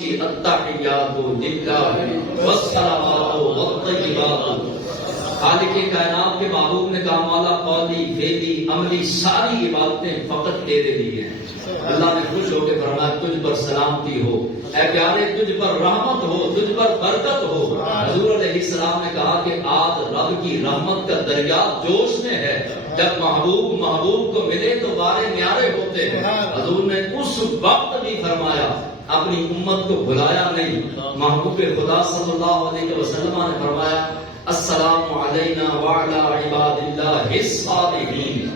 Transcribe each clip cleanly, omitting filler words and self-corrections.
التحیات للہ والصلوات والطیبات. خالق کائنات کے محبوب نے کہا مولا قولی فعلی عملی ساری عبادتیں فقط تیرے لیے ہیں. اللہ نے خوش ہو کے فرمایا تجھ پر سلامتی ہو اے پیارے، تجھ پر رحمت ہو، تجھ پر برکت ہو. حضور علیہ السلام نے کہا کہ آج رب کی رحمت کا دریا جوش میں ہے. جب محبوب کو ملے تو بارے نیارے ہوتے ہیں. حضور نے اس وقت بھی فرمایا اپنی امت کو بھلایا نہیں. محبوب خدا صلی اللہ علیہ وسلم نے فرمایا السلام علینا وعلی عباد اللہ الصالحین.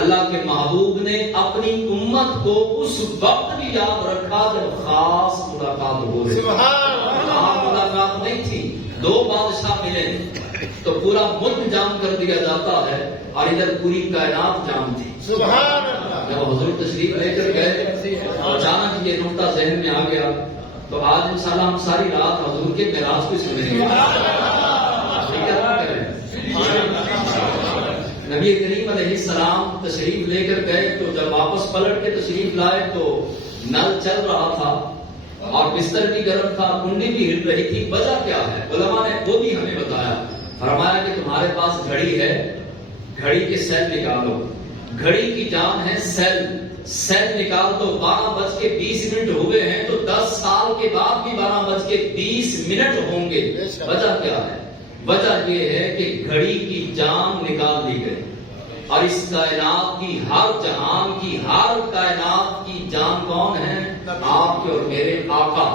اللہ کے محبوب نے اپنی امت کو اس وقت بھی یاد رکھا جب خاص ملاقات ہو رہی. عام ملاقات نہیں تھی. دو بادشاہ ملے تو پورا ملک جام کر دیا جاتا ہے اور ادھر پوری کائنات جام تھی. جب حضور تشریف لے کر گئے اچانک یہ نقطہ ذہن میں آ گیا تو آج انشاءاللہ ہم ساری رات حضور کے معراج کو سنیں گے. نبی کریم علیہ السلام تشریف لے کر گئے تو جب واپس پلٹ کے تشریف لائے تو نل چل رہا تھا اور بستر بھی گرم تھا، کنڈی بھی ہل رہی تھی. وجہ کیا ہے؟ علماء نے وہ بھی ہمیں بتایا. فرمایا کہ تمہارے پاس گھڑی ہے، گھڑی کے سیل نکالو. گھڑی کی جان ہے سیل نکال دو. 12:20 ہوئے ہیں تو 10 سال کے بعد بھی 12:20 ہوں گے. وجہ کیا ہے؟ وجہ یہ ہے کہ گھڑی کی جان نکال دی گئی اور اس کائنات کی ہر جہان کی ہر کائنات کی جان کون ہے؟ آپ کے اور میرے آقا.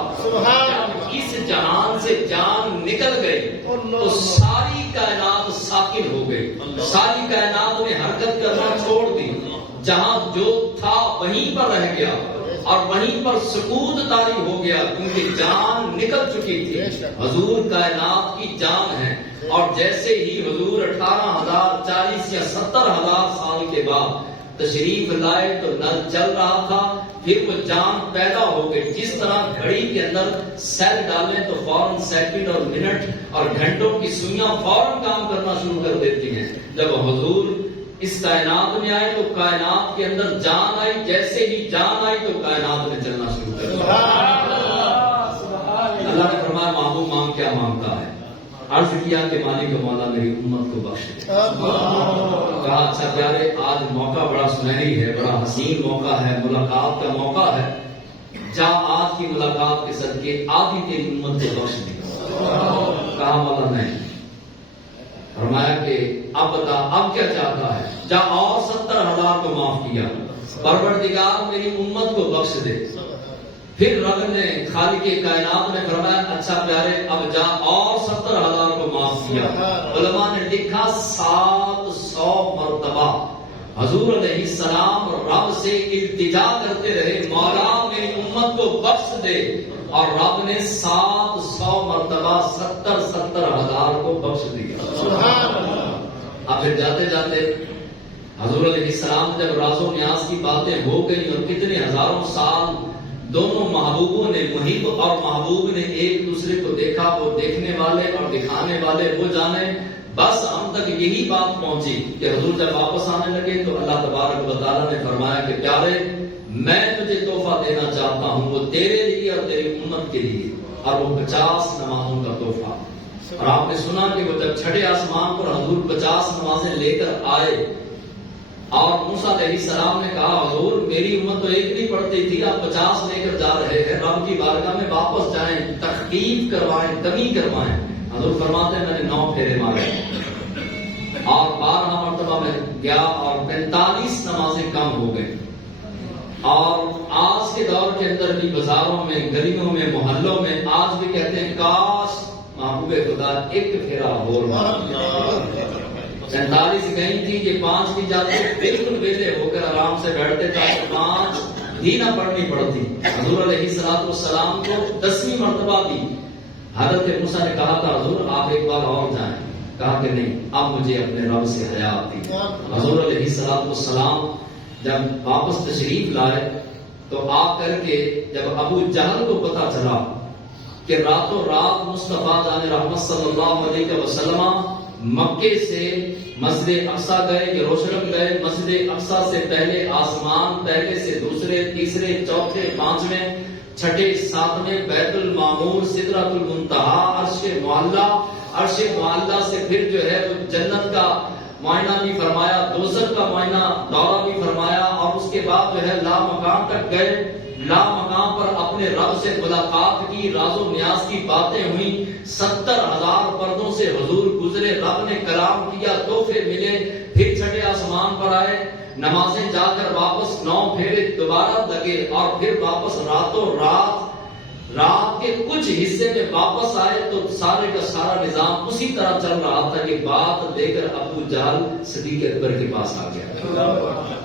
اس جہان سے جان نکل گئی تو ساری کائنات ساکن ہو گئی. ساری کائنات نے حرکت کرنا چھوڑ دی. جہاں جو تھا وہیں پر رہ گیا اور وہیں پر سکوت طاری ہو گیا کیونکہ جان نکل چکی تھی. حضور کائنات کی جان ہے اور جیسے ہی حضور 18,000 40 یا 70,000 سال کے بعد تشریف لائے تو نل چل رہا تھا، پھر وہ جان پیدا ہو گئی. جس طرح گھڑی کے اندر سیل ڈالیں تو فوراً سیکنڈ اور منٹ اور گھنٹوں کی سوئیاں فوراً کام کرنا شروع کر دیتی ہیں. جب حضور اس کائنات میں آئے تو کائنات کے اندر جان آئی. جیسے ہی جان آئی تو کائنات میں چلنا شروع کر دیا. اللہ نے فرمایا محبوب مانگ کیا مانگتا ہے؟ عرض کیا کہ مالک مولا میری امت کو بخش دے. کہا اچھا پیارے آج موقع بڑا سنہری ہے، بڑا حسین موقع ہے، ملاقات کا موقع ہے. جا آج کی ملاقات کے صدقے آدھی تیری امت کو بخش دے. کہا مولا نہیں. فرمایا کہ اب بتا اب کیا چاہتا ہے؟ جا اور 70,000 کو معاف کیا. پروردگار میری امت کو بخش دے. پھر رب نے خالق کائنات نے فرمایا اچھا پیارے اب جا اور 70,000 کو معاف کیا. علماء نے لکھا 700 مرتبہ حضور علیہ السلام رب سے التجا کرتے رہے مولا میری امت کو بخش دے اور رب نے 700 مرتبہ 70,000 کو بخش دیا. اب پھر جاتے جاتے حضور علیہ السلام جب راز و نیاز کی باتیں ہو گئی اور کتنے ہزاروں سال دونوں محبوبوں نے محب اور محبوب نے ایک دوسرے کو دیکھا، وہ دیکھنے والے اور دکھانے والے وہ جانے. بس ہم تک یہی بات پہنچی کہ حضور جب واپس آنے لگے تو اللہ تبارک و تعالیٰ نے فرمایا کہ پیارے میں تجھے تحفہ دینا چاہتا ہوں، وہ تیرے لیے اور تیری امت کے لیے، اور وہ 50 نمازوں کا تحفہ. اور آپ نے سنا کہ وہ جب چھٹے آسمان پر حضور 50 نمازیں لے کر آئے اور موسیٰ علیہ السلام نے کہا حضور میری امت تو ایک نہیں پڑھتی تھی، آپ 50 لے کر جا رہے ہیں، رب کی بارگاہ میں واپس جائیں، تخفیف کروائیں، کمی کروائیں. حضور فرماتے ہیں میں نے 9 پھیرے مارے اور 12 مرتبہ میں گیا اور 45 نمازیں کم ہو گئی. اور آج کے دور کے اندر بھی بازاروں میں، گلیوں میں، محلوں میں آج بھی کہتے ہیں کاش محبوب خدا ایک پھیرا اور مارا. 47 گئی تھی یہ 5 کی جاتے بالکل ویلے ہو کر آرام سے بیٹھتے تاکہ 5 بھی نہ پڑھنی پڑتی. حضور علیہ السلام کو 10ویں مرتبہ دی. حضرت موسیٰ نے کہا تھا حضور آپ ایک بار اور جائیں. کہا کہ نہیں اب مجھے اپنے رب سے حیا آتی. حضور علیہ السلام جب واپس تشریف لائے تو آ کر کے جب ابو جہل کو پتا چلا کہ راتوں رات مصطفیٰ جان رحمت صلی اللہ علیہ وسلم مکے سے مسجد اقصی گئے، یروشلم گئے. مسجد اقصی سے پہلے آسمان، پہلے سے دوسرے، تیسرے، چوتھے، 5ویں چھٹے ساتویں بیت المعمور سدرۃ المنتہا عرش معلّہ سے پھر جو ہے وہ جنت کا معائنہ بھی فرمایا، دوزخ کا معائنہ دورہ بھی فرمایا، اور اس کے بعد جو ہے لا مقام تک گئے، لا مقام پر اپنے رب سے ملاقات کی، راز و نیاز کی باتیں ہوئیں، 70,000 پردوں سے حضور گزرے، رب نے کلام کیا، تحفے ملے، پھر چھٹے آسمان پر آئے، نمازیں جا کر واپس 9 پھیرے دوبارہ لگے، اور پھر واپس رات کے کچھ حصے میں واپس آئے تو سارے کا سارا نظام اسی طرح چل رہا تھا کہ بات لے کر ابو جہل صدیق اکبر کے پاس آ گیا،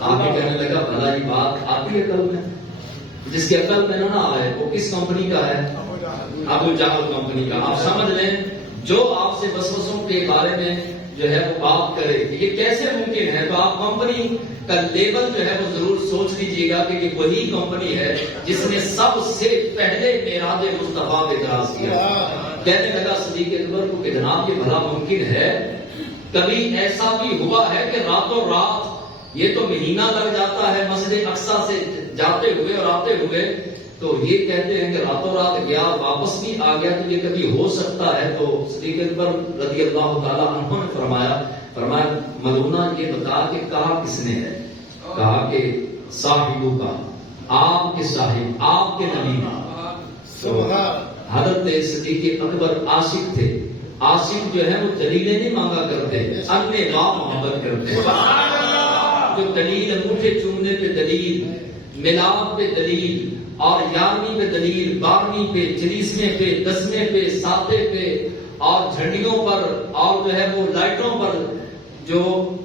آ کے کہنے لگا بھلا یہ بات آتی ہے عقل میں؟ جس کے عقل میں نہ آئے وہ کس کمپنی کا ہے؟ ابو جہل کمپنی کا۔ آپ سمجھ لیں جو آپ سے وسوسوں کے بارے میں جو ہے وہ بات کرے کہ یہ کیسے ممکن ہے، تو آپ کمپنی کا لیبل جو ہے وہ ضرور سوچ لیجئے گا کہ یہ وہی کمپنی ہے جس نے سب سے پہلے معراج مصطفیٰ پہ اعتراض کیا۔ کہنے لگا صدیق اکبر کو کہ جناب یہ بھلا ممکن ہے؟ کبھی ایسا بھی ہوا ہے کہ راتوں رات یہ تو مہینہ لگ جاتا ہے مسجد اقصیٰ سے جاتے ہوئے اور آتے ہوئے، تو یہ کہتے ہیں کہ راتوں رات گیا واپس بھی آ گیا، تو یہ کبھی ہو سکتا ہے؟ تو صدیق اکبر رضی اللہ تعالیٰ عنہ نے فرمایا ملونہ یہ بتا کہ کہا کس نے ہے؟ کہا کہ صاحبوں کا، آپ کے صاحب، آپ کے نبی نے۔ حضرت صدیق اکبر عاشق تھے، عاشق جو ہے وہ دلیلیں نہیں مانگا کرتے، اپنے باپ محبت کرتے، جو دلیل انگوٹھے چومنے پہ دلیل، ملاپ پہ دلیل، اور 11ویں پہ دلیل، 12ویں پہ، 40ویں پہ، 10ویں پہ، 7ویں پہ، اور جھنڈیوں پر اور جو ہے وہ لائٹوں پر جو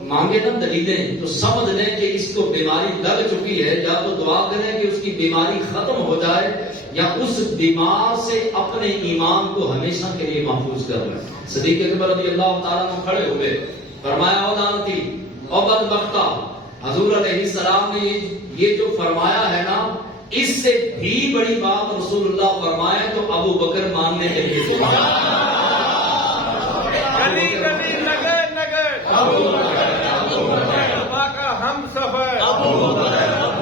مانگے نا دلیلیں، تو سمجھ لیں کہ اس کو بیماری لگ چکی ہے، یا تو دعا کریں کہ اس کی بیماری ختم ہو جائے، یا اس بیمار سے اپنے ایمان کو ہمیشہ کے لیے محفوظ کر لیں۔ صدیق اکبر رضی اللہ تعالیٰ عنہ کھڑے ہوئے، فرمایا او لعنتی او بدبختہ، حضور علیہ السلام نے یہ جو فرمایا ہے نا، اس سے بھی بڑی بات رسول اللہ فرمائے تو ابو بکر ماننے کے لیے گلی گلی نگر نگر ابو بکر کا ہم سفر،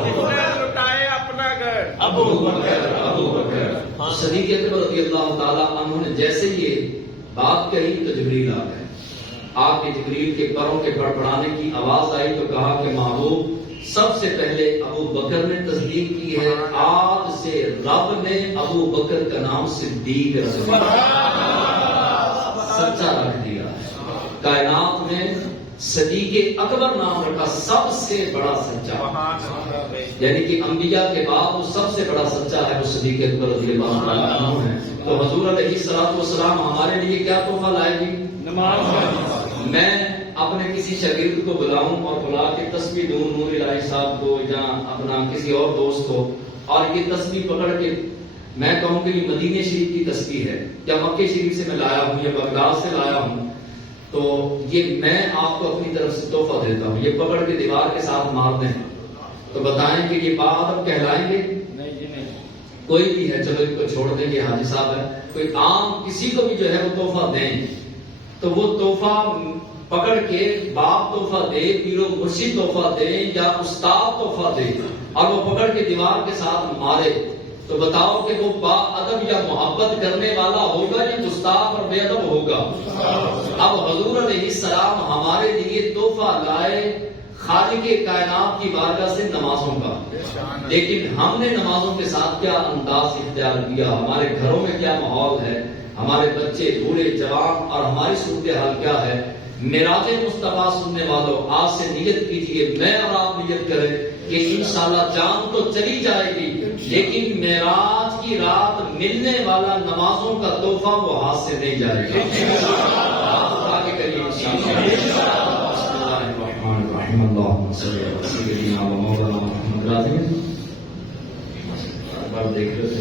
جس نے لٹائے اپنا گھر ابو بکر۔ صدیق اکبر رضی اللہ تعالیٰ عنہ نے جیسے یہ بات کہی تو جبریل آ گئے، آ کے جبریل کے پروں کے بڑبڑانے کی آواز آئی تو کہا کہ محبوب سب سے پہلے ابو بکر نے تصدیق کی ہے، آج سے رب نے ابو بکر کا نام صدیق سچا رکھ دیا، کائنات میں صدیق اکبر نام رکھا، سب سے بڑا سچا، یعنی کہ انبیاء کے بعد وہ سب سے بڑا سچا ہے وہ صدیق اکبر رضی اللہ عنہ ہے۔ تو حضور علیہ الصلوۃ والسلام ہمارے لیے کیا تحفہ لائے گی؟ نماز۔ میں اپنے کسی شاگرد کو بلاؤں اور بلا کے تسبیح دوں، نور الہی صاحب کو یا اپنا کسی اور دوست کو، اور یہ تسبیح پکڑ کے میں کہوں کہ یہ مدینے شریف کی تسبیح ہے یا مکے شریف سے میں لایا ہوں یا بغداد سے لایا ہوں، تو یہ میں آپ کو اپنی طرف سے تحفہ دیتا ہوں، یہ پکڑ کے دیوار کے ساتھ مار دیں تو بتائیں کہ یہ بات اب کہلائیں گے؟ کوئی بھی ہے، چلو ان کو چھوڑ دیں، یہ حاجی صاحب ہے، کوئی عام کسی کو بھی جو ہے وہ تحفہ دیں تو وہ تحفہ پکڑ کے باپ تحفہ دے، پیر و مرشد تحفہ دے یا استاد تحفہ دے اور وہ پکڑ کے دیوار کے ساتھ مارے، تو بتاؤ کہ وہ با ادب یا محبت کرنے والا ہوگا یا گستاخ اور بے ادب ہوگا؟ اب حضور علیہ السلام ہمارے لیے تحفہ لائے خالق کائنات کی بارگاہ سے نمازوں کا، لیکن ہم نے نمازوں کے ساتھ کیا انداز اختیار کیا، ہمارے گھروں میں کیا ماحول ہے، ہمارے بچے بوڑھے جوان اور ہماری صورتحال کیا ہے؟ معراج مصطفیٰ سننے والوں آج سے نیت کیجیے، میں اور آپ نیت کریں کہ انشاءاللہ جان تو چلی جائے گی لیکن معراج کی رات ملنے والا نمازوں کا تحفہ وہ ہاتھ سے نہیں جائے گا۔ آگے کریے اللہم صلی علی سیدنا و مولانا محمد راضی بار دیکھ رہے تھے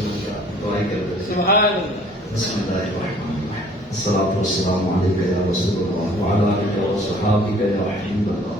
دعائیں کر رہے تھے۔ سبحان اللہ۔ بسم اللہ الرحمن الرحیم، الصلاۃ والسلام علیک یا رسول اللہ وعلی آلک و صحابک یا حبیب اللہ۔